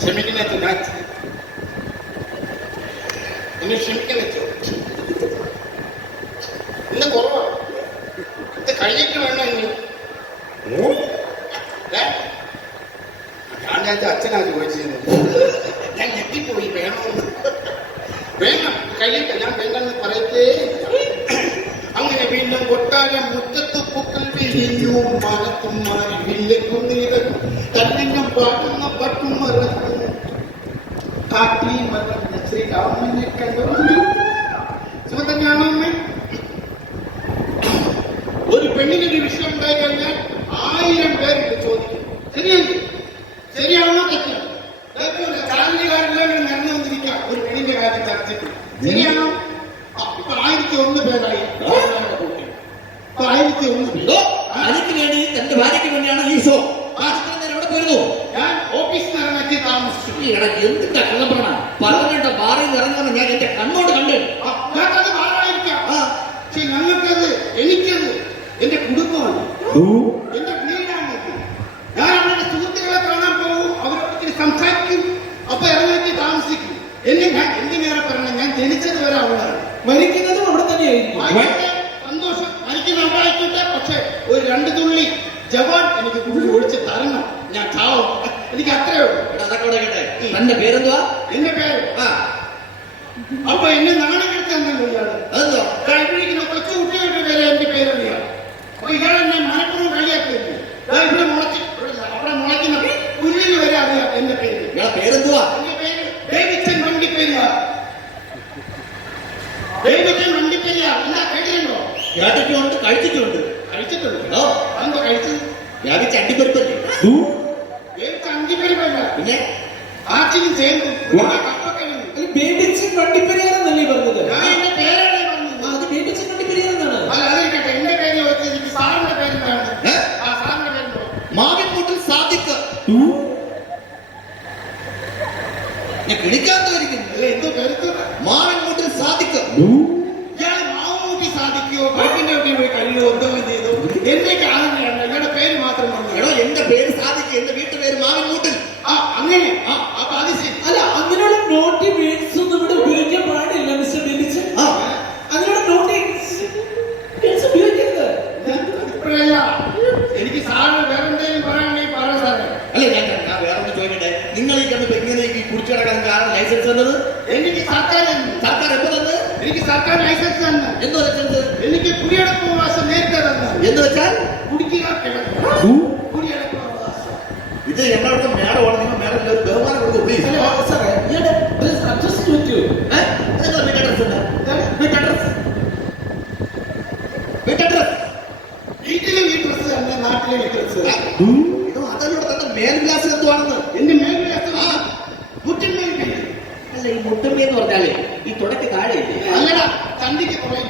ക്ഷമിക്കുന്ന എന്നെ ക്ഷമിക്കാൻ വെച്ചോ. ഇന്ന് കുറവാണ്, ഇത് കഴിഞ്ഞിട്ട് വേണം ഇനി. ഞാൻ അച്ഛനാ ചോദിച്ചിരുന്നത്. ഞാൻ ഞെട്ടിപ്പോയി. വേണമെന്ന് വേണം കഴിയില്ല, ഞാൻ വേണ്ടെന്ന് പറയത്തേ. അങ്ങനെ വീണ്ടും കൊട്ടാരം മുറ്റത്ത് പൂക്കൾ വിരിഞ്ഞു. മരത്തും മാറി വില്ലക്കും നീരും തന്നിനും പാട്ടുന്ന പട്ടും മറക്കും. കാട്ടി മറന്ന ശ്രീരാമനെ കണ്ടു. സുഖതന്നെയാണോ അമ്മ? ഒരു പെണ്ണിനൊരു വിഷയം ഉണ്ടായി കഴിഞ്ഞാൽ 1000 പേരുണ്ട് ചോദിക്കും. ശരിയല്ലേ? ശരിയാണോ തെറ്റാണോ? ചാനലുകാരെല്ലാം നടന്നു വന്നിരിക്കാം ഒരു പെണ്ണിന്റെ കാര്യം ചർച്ചയ്ക്ക്. ശരിയാണോ? ഇപ്പൊ 1001 പേരായി. 1001 പേര്. അതിന് വേണ്ടി തന്റെ ഭാര്യയ്ക്ക് വേണ്ടിയാണ് ഈ ഷോ. എവിടെ പോയിരുന്നു? ഞാൻ ഓഫീസിൽ ഇറങ്ങി താമസിച്ചു. എന്തിന്റെ കള്ളപ്പണ പറഞ്ഞ ബാറിൽ ഇറങ്ങുന്ന ഞാൻ എന്റെ കണ്ണോട് കണ്ടു. അത് ബാറായിരിക്കാം, പക്ഷെ ഞങ്ങൾക്കത്, എനിക്കത് എന്റെ കുടുംബമാണ്, എന്റെ വീടാണ്. ഞാൻ അവരുടെ സുഹൃത്തുക്കളെ കാണാൻ പോകും, അവരോട് സംസാരിക്കും, അപ്പൊ ഇറങ്ങി താമസിക്കും. ഞാൻ എന്തിനേറെ പറയണം, ഞാൻ ജനിച്ചത് വരെ അവിടെയാണ്, മരിക്കുന്നതും അവിടെ തന്നെയായിരിക്കും. സന്തോഷം, മരിക്കുന്ന അവിടെ ആയിക്കോട്ടെ. പക്ഷെ ഒരു 2 തുള്ളി ജവാൻ എനിക്ക് കുടി ഒഴിച്ച് തരണം, ഞാൻ ചാവും. എനിക്ക് അത്രേ ഉള്ളൂ. തന്റെ പേരെന്തുവാ? എന്റെ പേര് അപ്പൊ എന്നെ നാണക്കെടുത്തല്ലോ ഇയാള്. കഴിപ്പിക്കുന്ന കൊച്ചു കുട്ടികളുടെ പേര് എന്റെ പേരറിയാം. അപ്പൊ ഇയാളെന്നെ മലപ്പുറം കളിയാക്കിയിരുന്നു. ഇവിടെ മുളച്ച് അവിടെ മുളയ്ക്കുന്ന പുല്ലിന് വരെ അറിയാം എന്റെ പേര്. പേരെന്തുവാ? എന്റെ പേര് ഡേവിഡ്സൺ വണ്ടിപ്പെരിയാർ. ഡേവിഡ്സൺ വണ്ടിപ്പെരിയാർ. എന്താ കേട്ടിട്ടുണ്ടോ? കേട്ടിട്ടുണ്ട്, കഴിച്ചിട്ടുണ്ട്. കഴിച്ചിട്ടുണ്ടോ? അതെന്താ കഴിച്ചത്? വ്യാപിച്ച അണ്ടിപ്പരിപ്പല്ലേ? അണ്ടിപ്പരിപ്പല്ല, പിന്നെ ആറ്റിലും ചേർന്നു ബേബിച്ചൻ വണ്ടിപ്പെരിയാറെന്നല്ലേ പറഞ്ഞത്? ഞാൻ എന്റെ പേരാണ് പറഞ്ഞത്. അത് ബേബിച്ചൻ വണ്ടിപ്പെരിയാറെന്നാണ്. അല്ല, അതെനിക്കട്ടെ. എന്റെ പേര് ചോദിച്ചത് എനിക്ക് സാറിന്റെ പേരെന്താണ്? ആ സാറിന്റെ പേരുണ്ടോ? മാവിൻകൂട്ടിൽ സാദിക്ക്. ഞാൻ കിളിക്കാത്തവരിക്കുന്നു. അല്ല, എന്തോ പേര്? മാവിൻകൂട്ടിൽ സാദിക്ക്. ഇയാള് മാവൂട്ടി സാധിക്കുകയോ ബൈക്കിന്റെ ഒക്കെ പോയി കഴിയോ എന്തോ ചെയ്തു എന്നെ കാണുകയാണ്. ഇയാളുടെ പേര് മാത്രം പറഞ്ഞു. എടോ, എന്റെ പേര് സാദിക്ക്, എന്റെ വീട്ടുപേര് മാവിൻകൂട്ടിൽ. അങ്ങനെ. അപ്പൊ അത് ശരി. അല്ല, അങ്ങനെയുള്ള നോട്ടി വേർഡ്സ് ഒന്നും ഇവിടെ ഉപയോഗിക്കാൻ പാടില്ല മിസ്റ്റർ ബേബിച്ചൻ. അങ്ങനെയുള്ള നോട്ടി വേർഡ്സ് ഉപയോഗിക്കരുത്. ഇപ്പോഴല്ല, എനിക്ക് സാറിന് വേറെ എന്തെങ്കിലും പറയാണെങ്കിൽ പറയാം സാറേ. അല്ല, ഞാൻ വേറെ ഒന്ന് ചോദിക്കട്ടെ. നിങ്ങൾ ഈ കണ്ട് എങ്ങനെ ഈ കുടിച്ചു കിടക്കാൻ കാരണം ലൈസൻസ് തന്നത്? എനിക്ക് സർക്കാർ എപ്പോ തന്നത്? എനിക്ക് സർക്കാർ ലൈസൻസ് തന്നെ. എന്തോ ലൈസൻസ്? എനിക്ക് കുടിയടപ്പ് അവകാശം നേരത്തെ തന്നെ. എന്ന് വെച്ചാൽ കുടിക്കുക കുടിയടപ്പ് അവകാശം. ഇത് എല്ലായിടത്തും മേടമാണ്. നിങ്ങൾ മേടം ഒരു ബഹുമാനം കൊടുക്കും പ്ലീസ്. അഡ്രസ് ചോദിക്കൂ. നിങ്ങൾ വീട്ടഡ്രസ് എന്താ? വീട്ടഡ്രസ് വീട്ടിലെ ഈ ഡ്രസ് തന്നെ, നാട്ടിലെ ഈ ഡ്രസ്. അതോടെ തന്നെ മേൽവിലാസം എന്തുവാണെന്ന്. എന്റെ മേൽവിലാസം മുറ്റന്മേൽ. അല്ല, ഈ മുട്ടമ്മ എന്ന് പറഞ്ഞാലേ ഈ തുടക്ക് താഴെ അല്ലടാ, ചന്തിക്ക് കുറയും.